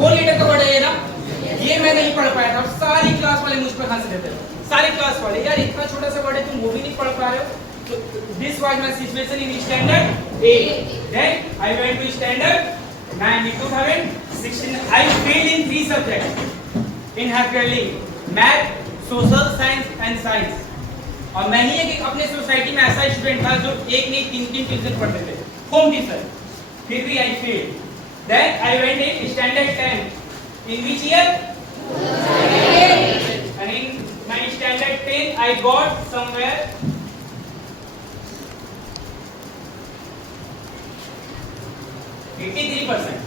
4 litre का word है ना, ये मैं नहीं पढ़ पाया था। सारी क्लास वाले मुझ पर हंस रहे थे, सारी क्लास वाले, यार इतना छोटा सा वर्ड है तुम वो भी नहीं पढ़ पा रहे हो। तो this was my situation in standard 8। Then I went to standard 9 in 2016. I failed in 3 subjects in half yearly, math, social science and science. और मैं ही एक अपने सोसाइटी में ऐसा स्टूडेंट था जो एक नहीं 3 ट्यूशन पढ़ते थे, होम ट्यूशन, फिर भी I fail. Then I went in standard 10 in which year? And in my standard 10 I got somewhere 83%.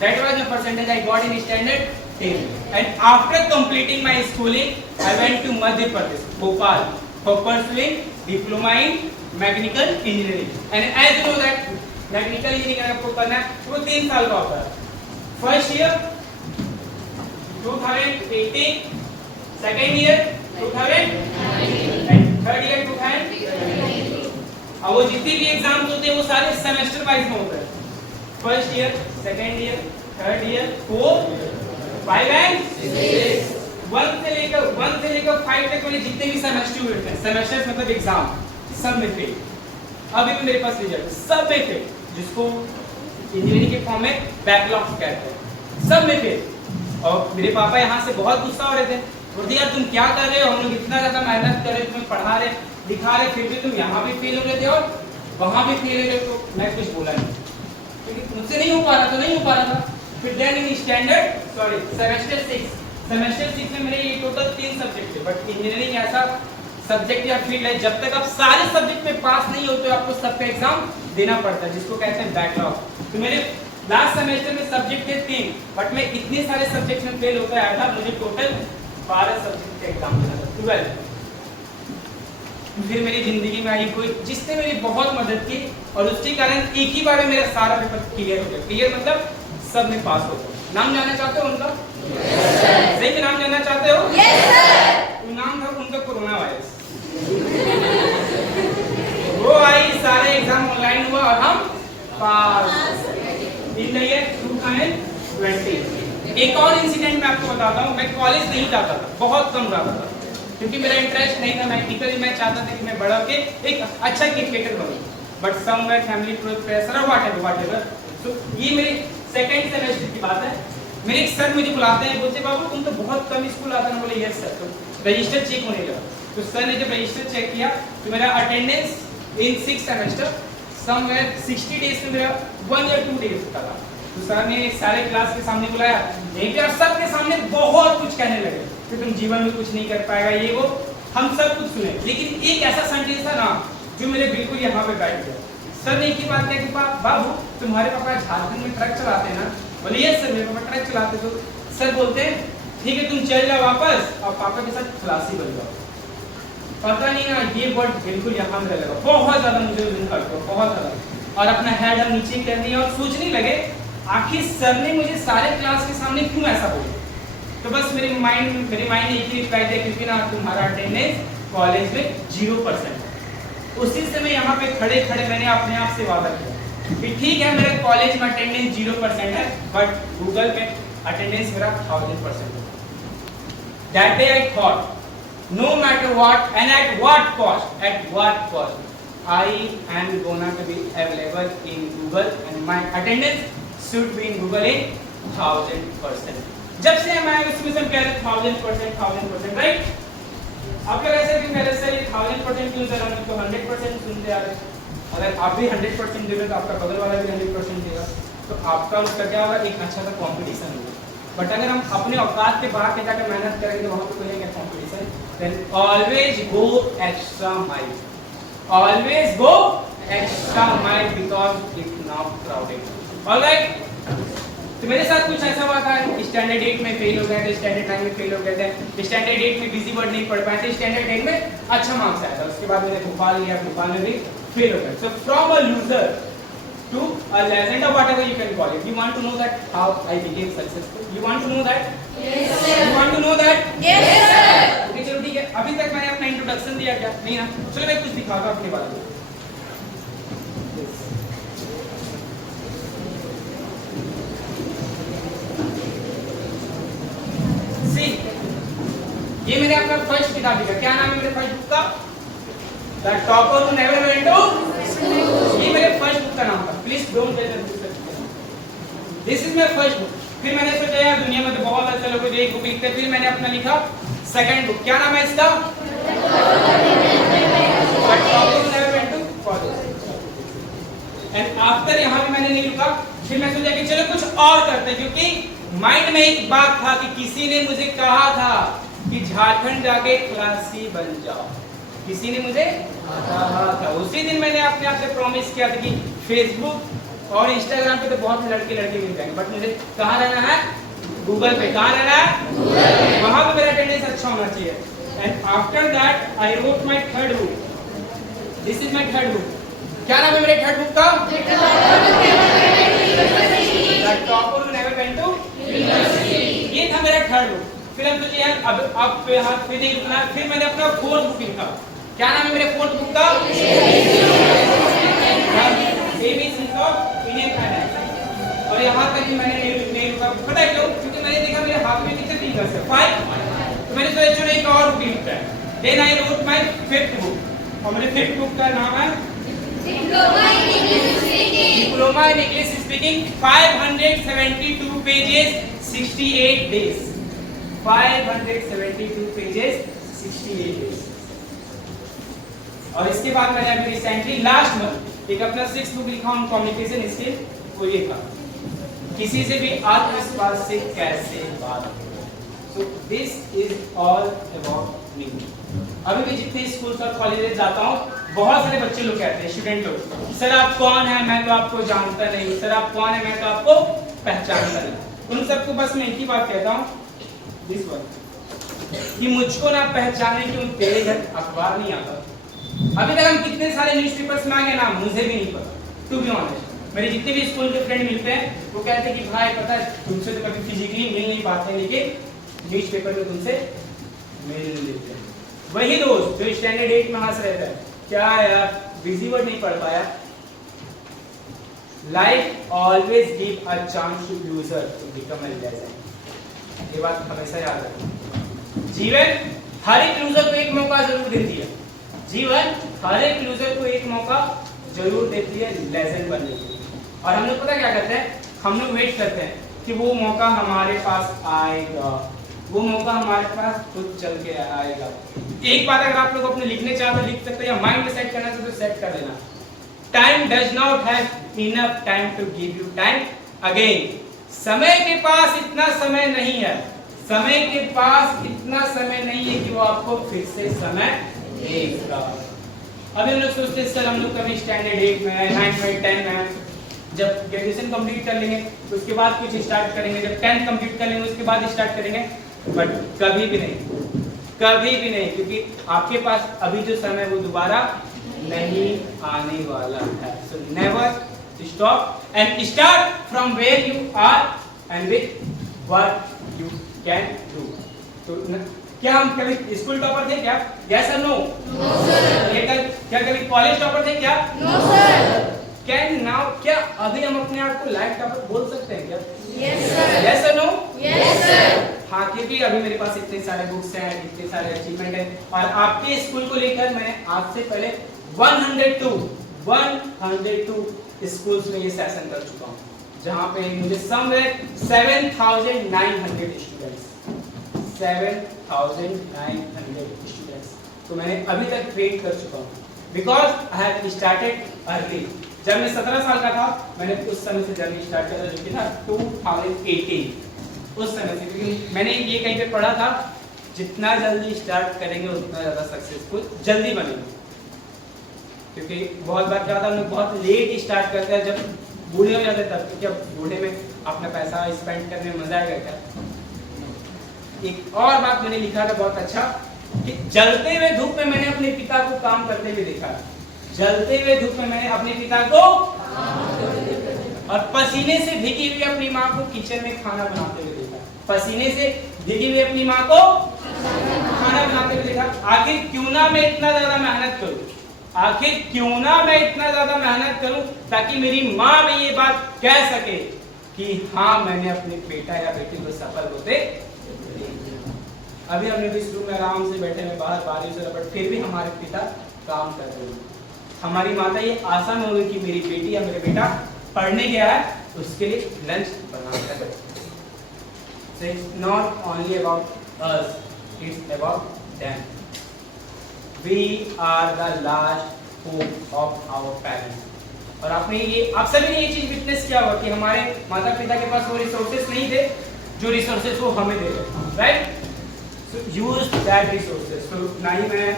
That was the percentage I got in standard 10. And after completing my schooling I went to Madhya Pradesh, Bhopal, for pursuing diploma in mechanical engineering. And as you know that mechanical engineering आपको करना है वो 3 साल का होता है। First year 2018, second year 2019 and third year 2020। अब वो जितने भी एग्जाम्स होते हैं वो सारे सेमेस्टर वाइज में होते हैं। First year, second year, third year, 4, 5 and 6। 1 से लेकर 5 तक वाले जितने भी सेमेस्टर हुए थे, सेमेस्टर्स मतलब एग्जाम, सब में फेल। अभी भी मेरे पास रिजल्ट सब में फेल, जिसको इंजीनियरिंग के फॉर्म में बैकलॉग कहते हैं, सब में फेल। और मेरे पापा यहाँ से बहुत गुस्सा हो रहे थे, बोलते यार तुम क्या कर रहे हो, हम लोग इतना ज्यादा मेहनत कर रहे, तुम्हें पढ़ा रहे, लिखा रहे, फिर भी तुम यहाँ भी फेल हो रहे थे और वहां भी फेल हो रहे। तो मैं कुछ बोला नहीं, क्योंकि मुझसे नहीं हो पा रहा था, नहीं हो पा रहा था। फिर देन इन सेमेस्टर 6 में मेरे ये टोटल 3 सब्जेक्ट थे, बट इंजीनियरिंग ऐसा सब्जेक्ट या फील्ड है जब तक आप सारे सब्जेक्ट में पास नहीं होते हो आपको सबका एग्जाम देना पड़ता है, जिसको कहते हैं बैकलॉग। तो मेरे लास्ट सेमेस्टर में सब्जेक्ट थे 3, बट मैं इतने सारे सब्जेक्ट में फेल होकर आया था, मुझे टोटल 12 सब्जेक्ट का एग्जाम देना था, 12। फिर मेरी जिंदगी में आई कोई जिसने मेरी बहुत मदद की और उसके कारण एक ही बार में मेरा सारा पेपर क्लियर हो गया। क्लियर मतलब सब में पास हो गया। नाम जानना चाहते हो उनका? सही में नाम जानना चाहते हो? Yes sir. नाम था उनका कोरोना वायरस। वो आई, सारे एग्जाम ऑनलाइन हुआ और हम पास इन द ईयर 2020। एक और इंसिडेंट मैं आपको बताता हूँ। मैं कॉलेज नहीं जाता था, बहुत कम जाता था, क्योंकि मेरा इंटरेस्ट नहीं था मैकेनिकल। मैं चाहता था कि मैं बड़ा होके एक अच्छा क्रिकेटर बनूं, बट समवेयर फैमिली प्रेशर और व्हाटएवर। तो ये मेरे सेकंड सेमेस्टर की बात है। मेरे एक सर मुझे बुलाते हैं, बोलते बाबू तुम तो बहुत कम स्कूल आता है। बोले यस सर। तो रजिस्टर चेक होने लगा, तो सर ने जब रजिस्टर चेक किया तो मेरा attendance in 6 semester somewhere 60 days में मेरा 1 या 2 डेज का था। तो सर ने सारे क्लास के सामने बुलाया, यहीं पे सबके सामने बहुत कुछ कहने लगे कि तुम जीवन में कुछ नहीं कर पाएगा, ये वो। हम सब कुछ सुने, लेकिन एक ऐसा सेंटेंस था ना जो मेरे बिल्कुल यहाँ पे बैठ गया। सर ने एक ही बात किया कि बाबू तुम्हारे पापा झारखंड में ट्रक चलाते हैं ना? बोले यस सर, मेरे पापा ट्रक चलाते। तो सर बोलते हैं ठीक है तुम चल जाओ वापस और पापा के साथ खलासी बन जाओ। पता नहीं ना ये वर्ड बिल्कुल यहाँ में लगा, बहुत ज्यादा मुझे उस दिन हर्ट हुआ, बहुत ज्यादा। और अपना हेड हम नीचे कर दिया और सोचने लगे आखिर सर ने मुझे सारे क्लास के सामने क्यों ऐसा बोला। तो बस मेरे माइंड ने एक ही रिप्लाई दिया, क्योंकि ना तुम्हारा अटेंडेंस कॉलेज में 0%। उसी समय यहाँ पे खड़े खड़े मैंने अपने आप से वादा किया कि ठीक है मेरे कॉलेज में अटेंडेंस 0% है, बट गूगल पे अटेंडेंस मेरा 1000% है। That day I thought, no matter what and at what cost, I am gonna to be available in Google and my attendance should be in Google in 1000%। जब से हम आए उसमें से हम कह रहे 1000%, राइट? आप लोग ऐसे क्यों कह रहे सर ये 1000% क्यों सर, हम तो 100% सुनते आ रहे। अगर आप भी 100% दोगे तो आपका बगल वाला भी 100% देगा, तो आपका उसका क्या होगा, एक अच्छा सा कंपटीशन होगा। बट अगर हम अपने औकात के बाहर के जाकर मेहनत करेंगे तो वहाँ पे कोई नहीं competition. Then always go extra mile, always go extra mile because it's not crowded. Alright, तो मेरे साथ कुछ ऐसा हुआ था, स्टैंडर्ड 8 में फेल हो गए थे, स्टैंडर्ड 9 में फेल हो गए थे, स्टैंडर्ड 8 में बिजी वर्ड नहीं पढ़ पाए थे, स्टैंडर्ड 10 में अच्छा मार्क्स आया था। उसके बाद मैंने भोपाल लिया, भोपाल में भी फेल हो गए। So from a loser to a legend or whatever you can call it. You want to know that how I became successful? You want to know that? Yes sir. You want to know that? Yes sir. Okay, चलो ठीक है। अभी तक मैंने अपना introduction दिया क्या? नहीं ना? चलो मैं कुछ दिखाता हूँ अपने बारे में। ये मैंने अपना फर्स्ट किताब लिखा, क्या नाम है मेरे फर्स्ट बुक का? The topper who never went to school. ये मेरे फर्स्ट बुक का नाम था, please don't get this. This is my first book. फिर मैंने सोचा यार दुनिया में तो बहुत अच्छे लोग एक बुक लिखते हैं, फिर मैंने अपना लिखा सेकंड बुक, क्या नाम है इसका? एंड आफ्टर यहाँ भी मैंने नहीं लिखा, फिर मैं सोचा कि चलो कुछ और करते हैं, क्योंकि माइंड में एक बात था कि किसी ने मुझे कहा था कि झारखंड जाके क्लासी बन जाओ, किसी ने मुझे कहा था। उसी दिन मैंने अपने आप से प्रॉमिस किया था कि फेसबुक और इंस्टाग्राम पे तो बहुत लड़के मिल जाएंगे, बट मुझे कहाँ रहना है? गूगल पे। कहाँ रहना है? वहां पे मेरा अटेंडेंस अच्छा होना चाहिए। And after that I wrote my third book. This is my third book. क्या नाम है मेरे थर्ड बुक का? The topper who never went to university. ये था मेरा थर्ड बुक। फिर हम सोचे यार अब यहाँ पे नहीं रुकना है, फिर मैंने अपना फोर्थ बुक लिखा। क्या नाम है मेरे फोर्थ बुक का? ABC of Indian finance. और यहाँ तक भी मैंने नहीं रुका, पता है क्यों? क्योंकि मैंने देखा मेरे हाथ में कितने फिंगर्स है, 5, तो मैंने सोचा चलो एक और बुक लिखता है। Then I wrote my fifth book, और मेरे फिफ्थ बुक का नाम है diploma in English speaking, 572 pages 68 days. 572 pages 68 days. और इसके बाद मैंने अभी रिसेंटली लास्ट मंथ एक अपना 6th बुक लिखा ऑन कम्युनिकेशन स्किल। वो ये था, किसी से भी आत्मविश्वास से कैसे बात करें। So this is all about me. अभी भी जितने स्कूल और कॉलेजेस जाता हूँ, बहुत सारे बच्चे लोग कहते हैं, स्टूडेंट लोग, सर आप कौन है? मैं तो आपको जानता नहीं। सर आप कौन है? मैं तो आपको पहचानता नहीं। उन सबको बस मैं एक ही बात कहता हूँ, दिस वन, कि मुझको ना पहचाने क्यों तेरे घर अखबार नहीं आता। अभी तक हम कितने सारे न्यूज़पेपर्स मांगे ना, मुझे भी नहीं पता। टू बी ऑनेस्ट, मेरे जितने भी स्कूल के फ्रेंड मिलते हैं वो कहते हैं कि भाई पता है तुमसे तो कभी फिजिकली मिल नहीं पाते, लेकिन न्यूज़पेपर में तुमसे मिल लेते हैं। वही दोस्त जो स्टैंडर्ड 8 में हंस रहता है, क्या यार बिजी वर्ड नहीं पढ़ पाया। Life always give a chance to user to become a legend. ये बात हमेशा याद रखना। जीवन हर एक लूजर को एक मौका जरूर देती है। जीवन हर एक लूजर को एक मौका जरूर देती है लेजेंड बनने के लिए। और हम लोग पता क्या करते हैं? हम लोग वेट करते हैं कि वो मौका हमारे पास आएगा, वो मौका हमारे पास खुद चल के आएगा। एक बात अगर आप लोग अपने लिखने चाहते तो लिख सकते हैं, या माइंड में सेट करना चाहते तो सेट कर लेना। Time does not have enough time to give you time again. समय के पास इतना समय नहीं है, समय के पास इतना समय नहीं है कि वो आपको फिर से समय देगा। अभी हम लोग सोचते हैं सर हम लोग कभी स्टैंडर्ड 8 में, 9 में, 10 में, जब ग्रेजुएशन कंप्लीट कर लेंगे तो उसके बाद कुछ स्टार्ट करेंगे, जब 10th कंप्लीट कर लेंगे उसके बाद स्टार्ट करेंगे। बट कभी भी नहीं, कभी भी नहीं, क्योंकि आपके पास अभी जो समय वो दोबारा नहीं आने वाला है। So never stop and start from where you are and with what you can do. तो क्या हम कभी स्कूल टॉपर थे क्या? यस और नो? No sir. क्या कभी कॉलेज टॉपर थे क्या? No sir. कैन नाउ क्या अभी हम अपने आप को लाइफ टॉपर बोल सकते हैं क्या? Yes sir. यस और नो? Yes sir. हाँ, क्योंकि अभी मेरे पास इतने सारे बुक्स हैं, इतने सारे अचीवमेंट हैं, और आपके स्कूल को लेकर मैं आज से पहले 102 स्कूल्स में ये सेशन कर चुका हूँ, जहाँ पे मुझे समवेयर 7,900 स्टूडेंट्स, 7,900 स्टूडेंट्स तो मैंने अभी तक ट्रेन कर चुका हूँ, because I have started early. जब मैं 17 साल का था मैंने उस समय से जर्नी स्टार्ट किया था, जो कि था 2018 उस समय से, क्योंकि मैंने ये कहीं पे पढ़ा था जितना जल्दी स्टार्ट करेंगे उतना ज़्यादा सक्सेसफुल जल्दी बनेंगे। क्योंकि बहुत बार क्या होता है हम लोग बहुत लेट स्टार्ट करते हैं, जब बूढ़े हो जाते हैं तब, क्योंकि अब बूढ़े में अपना पैसा स्पेंड करने में मजा आएगा क्या। एक और बात मैंने लिखा था बहुत अच्छा, कि जलते हुए धूप में मैंने अपने पिता को काम करते हुए देखा। जलते हुए धूप में मैंने अपने पिता को और पसीने से भीगी हुई अपनी माँ को किचन में खाना बनाते हुए देखा। पसीने से भीगी हुई अपनी माँ को खाना बनाते हुए देखा। आखिर क्यों ना मैं इतना ज्यादा मेहनत करूं, आखिर क्यों ना मैं इतना ज्यादा मेहनत करूं ताकि मेरी माँ भी ये बात कह सके कि हाँ मैंने अपने बेटा या बेटी को सफल होते। अभी हमने भी इस रूम में आराम से बैठे हैं, बाहर बारिश हो रहा, बट फिर भी हमारे पिता काम कर रहे हैं। हमारी माता ये आशा में होगी कि मेरी बेटी या मेरा बेटा पढ़ने गया है, उसके लिए लंच बनाकर बैठे। So it's not only about us, it's about them. We are the last hope of our parents. और आपने ये आप सभी ने ये चीज विटनेस किया होगा कि हमारे माता पिता के पास वो रिसोर्सेस नहीं थे जो रिसोर्सेस वो हमें दे रहे, right? So use that resources. तो ना ही मैं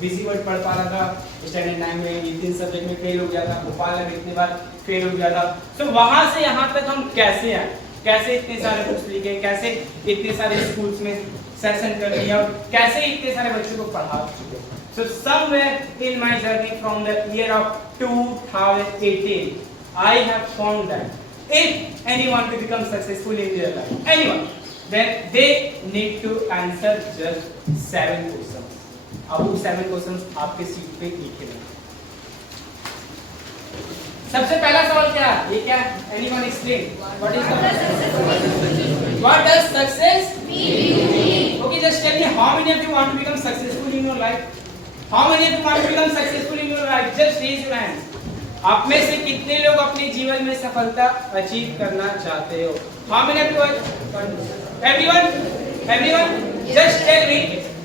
बीसी वर्ड पढ़ पा रहा था स्टैंडर्ड 9 में, इंडियन सब्जेक्ट में फेल हो गया था, भोपाल में इतनी बार फेल हो गया था। तो वहां से यहाँ तक हम कैसे आए, कैसे इतने सारे बुक्स लिखे, कैसे इतने सारे स्कूल्स में सेशन कर दिया, और कैसे इतने सारे बच्चों को पढ़ा चुके। So somewhere in my journey from the year of 2018, I have found that if anyone to become successful in their life, anyone, then they need to answer just 7 questions. अब वो 7 questions आपके सीट पे लिखे हैं। सबसे पहला सवाल क्या है? ये क्या है? Anyone explain? What is the What does success mean? Okay, just tell me how many of you want to become successful in your life? How many of you want to become successful in your life? Just raise your hands. आप में से कितने लोग अपने जीवन में सफलता achieve करना चाहते हो? How many of you? Everyone? Everyone? Just tell me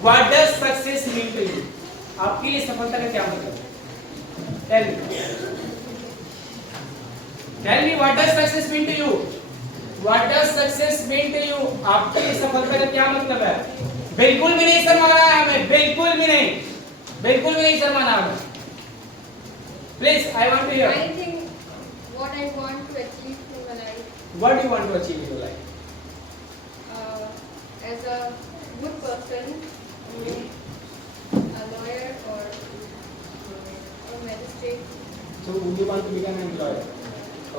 what does success mean to you? आपके लिए सफलता का क्या मतलब है? Tell me. Tell me what does success mean to you? What does success mean to you? आपके लिए सफलता का क्या मतलब है? बिल्कुल भी नहीं शर्माना है हमें, बिल्कुल भी नहीं, बिल्कुल भी नहीं शर्माना हमें। Please, I want to hear. I think what I want to achieve in my life. What do you want to achieve in your life? As a good person, a lawyer or magistrate. So you want to become a lawyer?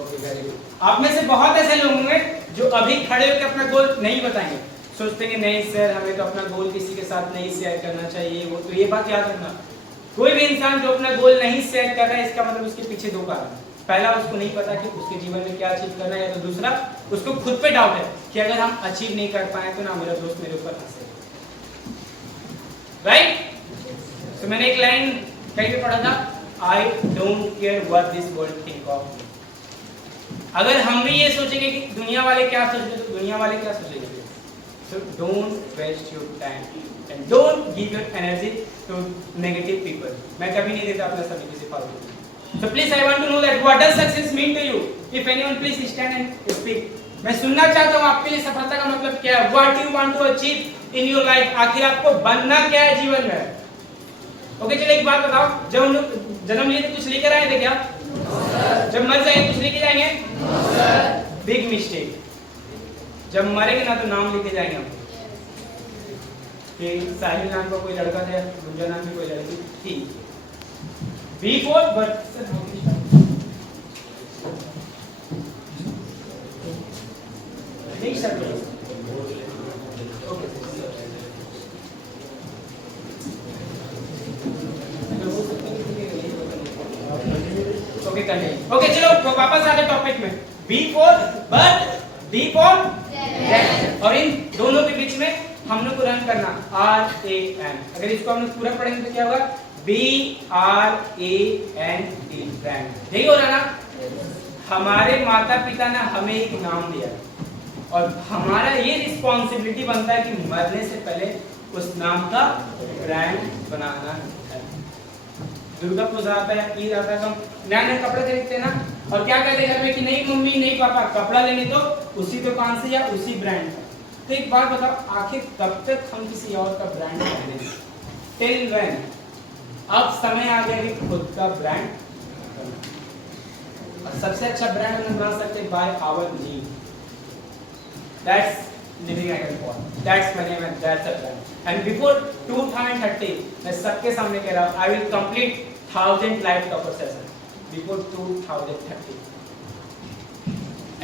Okay, very good. आप में से बहुत ऐसे लोग होंगे जो अभी खड़े होकर अपना गोल नहीं बताएंगे, सोचते हैं नहीं सर हमें तो अपना गोल किसी के साथ नहीं शेयर करना चाहिए। वो तो ये बात याद रखना, कोई भी इंसान जो अपना गोल नहीं शेयर कर रहा है इसका मतलब उसके पीछे 2 कारण। पहला, उसको नहीं पता कि उसके जीवन में क्या अचीव करना है, या तो दूसरा उसको खुद पे डाउट है कि अगर हम अचीव नहीं कर पाए तो ना मेरा दोस्त मेरे ऊपर हंसे, राइट? तो मैंने एक लाइन कहीं पे पढ़ा था, I don't care what this world think of me. अगर हम भी ये सोचेंगे कि दुनिया वाले क्या सोचेंगे तो दुनिया वाले क्या सोचेंगे। So don't waste your time and don't give your energy to negative people. मैं कभी नहीं देता अपना समय किसी फालतू को। So please I want to know that what does success mean to you? If anyone please stand and speak. मैं सुनना चाहता हूँ आपके लिए सफलता का मतलब क्या है? What do you want to achieve in your life? आखिर आपको बनना क्या है जीवन में? ओके चलो एक बात बताओ, जब हम लोग जन्म लिए थे कुछ लेकर आए थे क्या? जब मर जाएंगे कुछ लेके जाएंगे? Big mistake. जब मरेंगे ना तो नाम लेके जाएंगे हम कि साहिल नाम का कोई लड़का था, गुंजा नाम की कोई लड़की थी। बिफोर बर्थ ओके चलो वापस आते टॉपिक में। Before birth, D for death, और इन दोनों के बीच में हम लोग को रन करना RAN। अगर इसको हम लोग पूरा पढ़ेंगे तो क्या होगा? BRAND, brand. यही हो रहा ना? हमारे माता पिता ने हमें एक नाम दिया और हमारा ये रिस्पॉन्सिबिलिटी बनता है कि मरने से पहले उस नाम का ब्रांड बनाना है। दुर्गा पूजा आता है, ईद आता है, हम नया नया कपड़े खरीदते हैं ना, और क्या कहते हैं घर में कि नहीं मम्मी नहीं पापा कपड़ा लेने तो उसी दुकान से या उसी ब्रांड का। तो एक बात बताओ, आखिर कब तक हम किसी और का ब्रांड पहनेंगे? Till when? अब समय आ गया कि खुद का ब्रांड, और सबसे अच्छा ब्रांड हम बना सकते हैं by our need. That's living at a point, that's my name and that's a brand. And before 2030 मैं सबके सामने कह रहा हूं I will complete 1000 live topper session before 2030।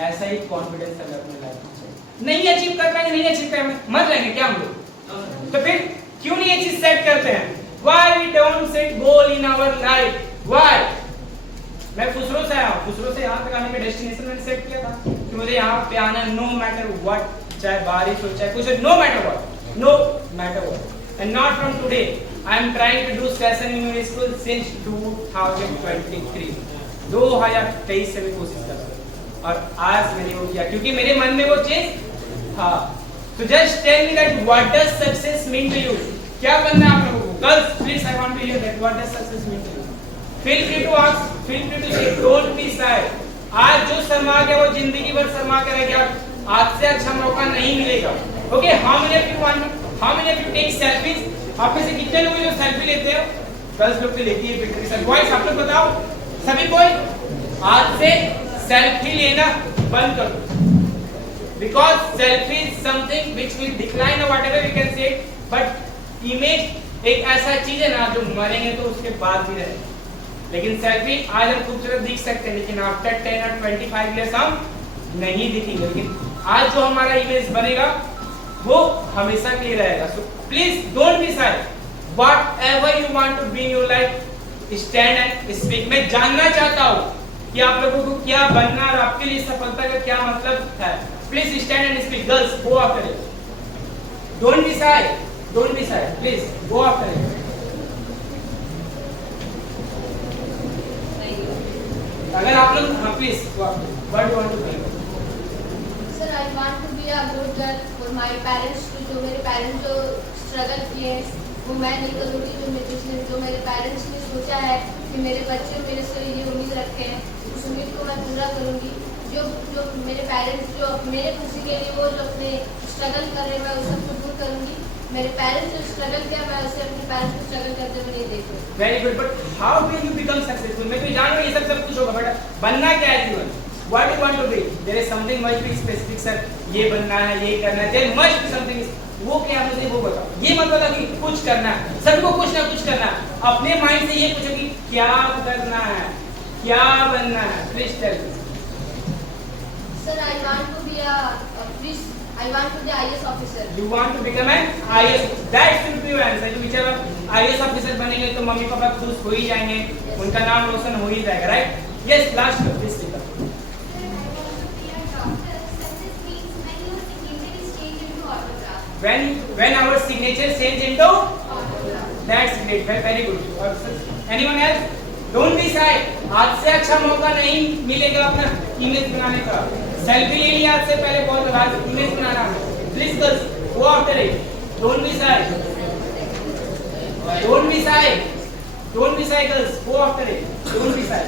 ऐसा ही कॉन्फिडेंस हमें अपने लाइफ में चाहिए। नहीं अचीव कर पाएंगे, नहीं अचीव करेंगे, मर जाएंगे क्या हम लोग? तो फिर क्यों नहीं ये चीज सेट करते हैं? Why we don't set goal in our life? Why? मैं खुसरो से आया, खुसरो से यहाँ तक आने का डेस्टिनेशन मैंने सेट किया था कि मुझे यहाँ पे आना नो मैटर व्हाट, चाहे बारिश हो चाहे कुछ, no matter what no matter what. And not from today. I am trying to do session in your school since 2023. 2023 से मैं कोशिश कर रहा हूँ और आज मैंने वो किया क्योंकि मेरे मन में वो चीज था. So just tell me that what does success mean to you? क्या बनना है आप लोगों को? Girls, please I want to hear that. What does success mean to you? Feel free to ask. Feel free to say. Don't be shy. आज जो शर्मा गया वो जिंदगी भर शर्मा कर रह गया. आज से अच्छा मौका नहीं मिलेगा. Okay, how many of you take selfies? आप में से कितने लोग जो सेल्फी लेते हो? गर्ल्स लोग तो लेती है पिक्चर के साथ. बॉयज आप लोग बताओ. सभी कोई आज से सेल्फी लेना बंद कर दो. Because selfie is something which will decline or whatever we can say, but image एक ऐसा चीज है ना जो मरेंगे तो उसके बाद भी रहेगा. लेकिन सेल्फी आज हम खूबसूरत दिख सकते हैं लेकिन आफ्टर 10 और 25 इयर्स हम नहीं दिखेंगे. लेकिन आज जो हमारा इमेज बनेगा वो हमेशा के लिए रहेगा. So please don't be shy. Whatever you want to be in your life, stand and speak. मैं जानना चाहता हूँ कि आप लोगों को क्या बनना और आपके लिए सफलता का क्या मतलब है. Please stand and speak. Girls go after it. Don't be shy. Don't be shy. Please go after it. अगर आप लोग हाँ please what do want to be. Sir, I want to be a good girl for my parents to जो मेरे parents जो struggle किए वो मैं नहीं करूँगी. जो मेरे पेरेंट्स ने सोचा है कि मेरे बच्चे मेरे से ये उम्मीद रखते हैं उस उम्मीद को मैं पूरा करूँगी. जो मेरे पेरेंट्स जो मेरे खुशी के लिए वो जो अपने स्ट्रगल कर रहे हैं मैं उस सबको दूर करूँगी. मेरे पेरेंट्स जो स्ट्रगल किया मैं उसे अपने पेरेंट्स को स्ट्रगल करते हुए नहीं देखूँ. Very good. But how will you become successful? मैं तो जान रहा हूँ ये सब कुछ होगा बट बनना क्या है जीवन? What do you want to be? There is something must be specific sir. ये बनना है, ये करना है. There must be something. वो क्या मुझे वो बताओ. ये मत बताओ कि कुछ करना है. सबको कुछ ना कुछ करना है. अपने माइंड से ये पूछो कि क्या करना है, क्या बनना है. Please tell me. Sir, I want to be I want to be IAS officer. You want to become an IAS. That should be your answer. whichever IAS officer बनेंगे तो मम्मी पापा खुश हो ही जाएंगे. उनका नाम रोशन हो ही जाएगा. Right? Yes. Last one. Please speak up. When our signature change into that's great. Very good. Anyone else? Don't be shy. आज से अच्छा मौका नहीं मिलेगा अपना इमेज बनाने का. सेल्फी ले लिया आज से पहले बहुत आज image banana. Please girls go after it. Don't be shy. Don't be shy. Don't be shy girls. Go after it. Don't be shy.